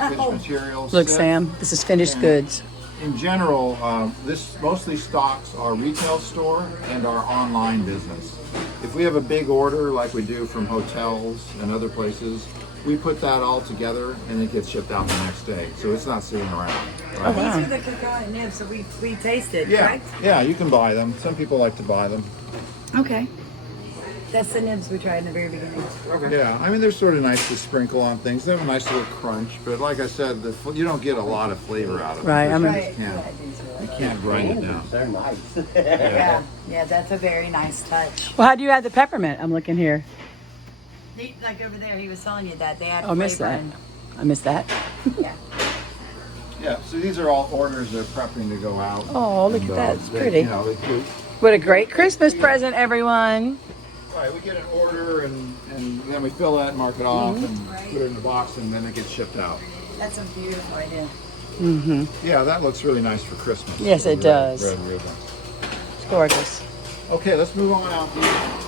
packaged materials. Look, sit. Sam, this is finished goods. In general, this mostly stocks our retail store and our online business. If we have a big order like we do from hotels and other places, we put that all together and it gets shipped out the next day. So it's not sitting around. Right? Oh, wow. These are the cacao nibs, so we tasted, Yeah, right? yeah, you can buy them. Some people like to buy them. Okay. That's the nibs we tried in the very beginning. Yeah, I mean they're sort of nice to sprinkle on things. They have a nice little crunch, but like I said, you don't get a lot of flavor out of it. Right, because I'm you a- just can't. Yeah, these are You can't grind it down. They're nice. yeah, that's a very nice touch. Well, how do you add the peppermint? I'm looking here. Like over there, he was telling you that they had Oh, I missed flavor that. and- I missed that. Yeah. Yeah, so these are all orders they're prepping to go out. Oh, look And, at that. It's they- pretty. You know, What a great Christmas present, everyone. right, we get an order and then we fill that, mark it off, Mm-hmm. and put it in a box, and then it gets shipped out. That's a beautiful idea. Yeah, that looks really nice for Christmas. Yes, The it does. Red ribbon. It's gorgeous. Okay, let's move on out here.